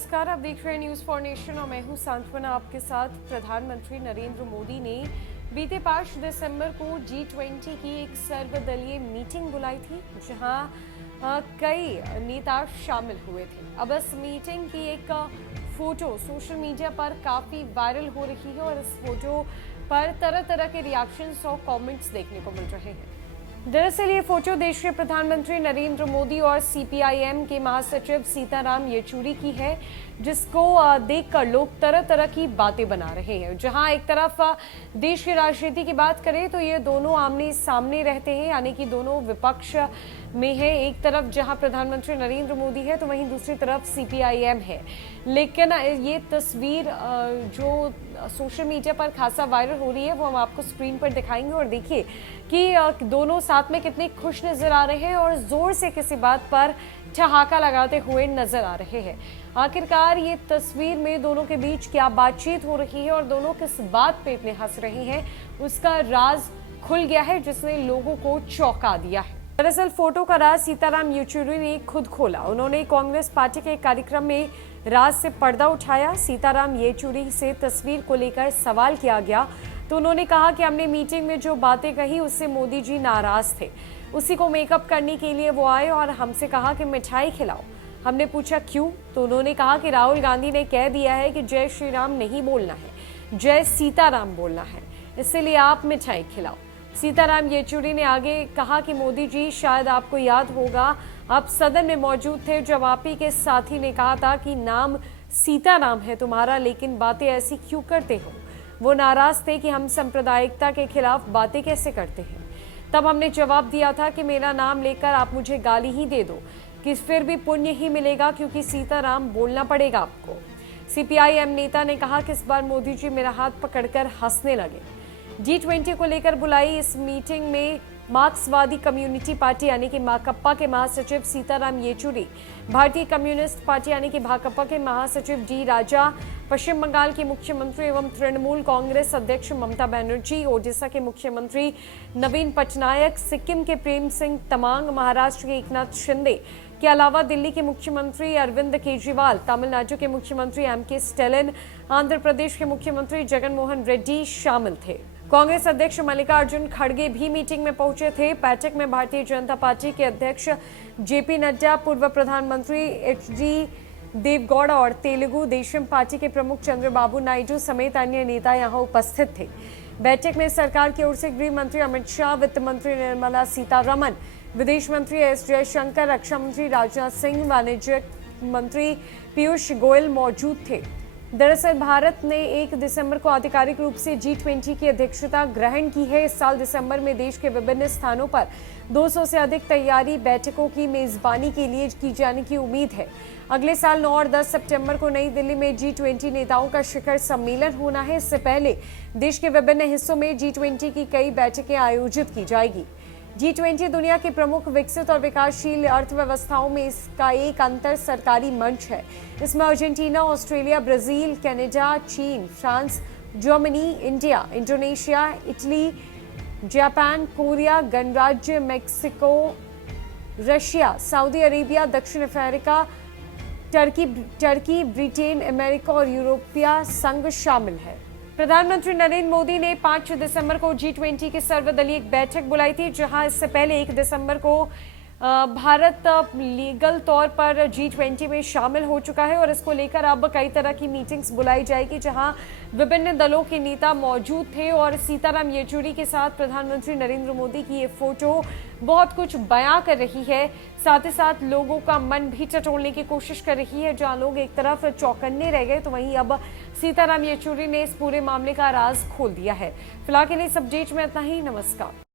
नमस्कार, आप देख रहे हैं न्यूज फॉर नेशन और मैं हूं सांत्वना आपके साथ। प्रधानमंत्री नरेंद्र मोदी ने बीते 5 दिसंबर को G20 की एक सर्वदलीय मीटिंग बुलाई थी, जहां कई नेता शामिल हुए थे। अब इस मीटिंग की एक फोटो सोशल मीडिया पर काफी वायरल हो रही है और इस फोटो पर तरह तरह के रिएक्शंस और कमेंट्स देखने को मिल रहे हैं। दरअसल ये फोटो देश के प्रधानमंत्री नरेंद्र मोदी और CPIM के महासचिव सीताराम येचुरी की है, जिसको देखकर लोग तरह तरह की बातें बना रहे हैं। जहां एक तरफ देश की राजनीति की बात करें तो ये दोनों आमने सामने रहते हैं, यानी कि दोनों विपक्ष में है। एक तरफ जहां प्रधानमंत्री नरेंद्र मोदी है तो वहीं दूसरी तरफ CPIM है। लेकिन ये तस्वीर जो सोशल मीडिया पर खासा वायरल हो रही है वो हम आपको स्क्रीन पर दिखाएंगे और देखिए कि दोनों साथ में कितने खुश नजर आ रहे हैं और जोर से किसी बात पर ठहाका लगाते हुए नजर आ रहे हैं। आखिरकार ये तस्वीर में दोनों के बीच क्या बातचीत हो रही है और दोनों किस बात पे इतने हंस रहे हैं, उसका राज खुल गया है, जिसने लोगों को चौंका दिया है। दरअसल फोटो का राज सीताराम येचुरी ने खुद खोला। उन्होंने कांग्रेस पार्टी के कार्यक्रम में राज से पर्दा उठाया। सीताराम येचुरी से तस्वीर को लेकर सवाल किया गया तो उन्होंने कहा कि हमने मीटिंग में जो बातें कही उससे मोदी जी नाराज थे, उसी को मेकअप करने के लिए वो आए और हमसे कहा कि मिठाई खिलाओ। हमने पूछा क्यों, तो उन्होंने कहा कि राहुल गांधी ने कह दिया है कि जय श्री राम नहीं बोलना है, जय सीताराम बोलना है, इसलिए आप मिठाई खिलाओ। सीताराम येचुरी ने आगे कहा कि मोदी जी, शायद आपको याद होगा, आप सदन में मौजूद थे जब आप ही के साथी ने कहा था कि नाम सीताराम है तुम्हारा, लेकिन बातें ऐसी क्यों करते हो। वो नाराज थे कि हम सांप्रदायिकता के खिलाफ बातें कैसे करते हैं। तब हमने जवाब दिया था कि मेरा नाम लेकर आप मुझे गाली ही दे दो, कि फिर भी पुण्य ही मिलेगा, क्योंकि सीताराम बोलना पड़ेगा आपको। CPIM नेता ने कहा कि इस बार मोदी जी मेरा हाथ पकड़कर हंसने लगे। G20 को लेकर बुलाई इस मीटिंग में मार्क्सवादी कम्युनिटी पार्टी यानी कि माकप्पा के महासचिव सीताराम येचुरी, भारतीय कम्युनिस्ट पार्टी यानी कि भाकपा के महासचिव D राजा, पश्चिम बंगाल के मुख्यमंत्री एवं तृणमूल कांग्रेस अध्यक्ष ममता बनर्जी, ओडिशा के मुख्यमंत्री नवीन पटनायक, सिक्किम के प्रेम सिंह तमांग, महाराष्ट्र के एकनाथ शिंदे के अलावा दिल्ली के मुख्यमंत्री अरविंद केजरीवाल, तमिलनाडु के मुख्यमंत्री M.K. स्टैलिन, आंध्र प्रदेश के मुख्यमंत्री जगन मोहन रेड्डी शामिल थे। कांग्रेस अध्यक्ष मल्लिकार्जुन खड़गे भी मीटिंग में पहुंचे थे। बैठक में भारतीय जनता पार्टी के अध्यक्ष JP नड्डा, पूर्व प्रधानमंत्री HD देवगौड़ा और तेलुगु देशम पार्टी के प्रमुख चंद्रबाबू नायडू समेत अन्य नेता यहां उपस्थित थे। बैठक में सरकार की ओर से गृह मंत्री अमित शाह, वित्त मंत्री निर्मला सीतारमण, विदेश मंत्री S जयशंकर, रक्षा मंत्री राजनाथ सिंह, वाणिज्य मंत्री पीयूष गोयल मौजूद थे। दरअसल भारत ने 1 दिसंबर को आधिकारिक रूप से G20 की अध्यक्षता ग्रहण की है। इस साल दिसंबर में देश के विभिन्न स्थानों पर 200 से अधिक तैयारी बैठकों की मेजबानी के लिए की जाने की उम्मीद है। अगले साल 9 और 10 सितंबर को नई दिल्ली में G20 नेताओं का शिखर सम्मेलन होना है। इससे पहले देश के विभिन्न हिस्सों में G20 की कई बैठकें आयोजित की जाएगी। G20 दुनिया की प्रमुख विकसित और विकासशील अर्थव्यवस्थाओं में इसका एक अंतर सरकारी मंच है। इसमें अर्जेंटीना, ऑस्ट्रेलिया, ब्राजील, कनाडा, चीन, France, Germany, India, Indonesia, Italy, Japan, Korea, गणराज्य मेक्सिको, रशिया, सऊदी अरेबिया, दक्षिण अफ्रीका, टर्की, ब्रिटेन, अमेरिका और यूरोपीय संघ शामिल है। प्रधानमंत्री नरेंद्र मोदी ने 5 दिसंबर को G20 की सर्वदलीय बैठक बुलाई थी, जहां इससे पहले 1 दिसंबर को भारत लीगल तौर पर G20 में शामिल हो चुका है और इसको लेकर अब कई तरह की मीटिंग्स बुलाई जाएगी, जहां विभिन्न दलों के नेता मौजूद थे। और सीताराम येचुरी के साथ प्रधानमंत्री नरेंद्र मोदी की ये फोटो बहुत कुछ बयां कर रही है, साथ ही साथ लोगों का मन भी टटोलने की कोशिश कर रही है। जहां लोग एक तरफ चौकन्ने रह गए तो वहीं अब सीताराम येचुरी ने इस पूरे मामले का राज खोल दिया है। फिलहाल के लिए इस अपडेट में इतना ही। नमस्कार।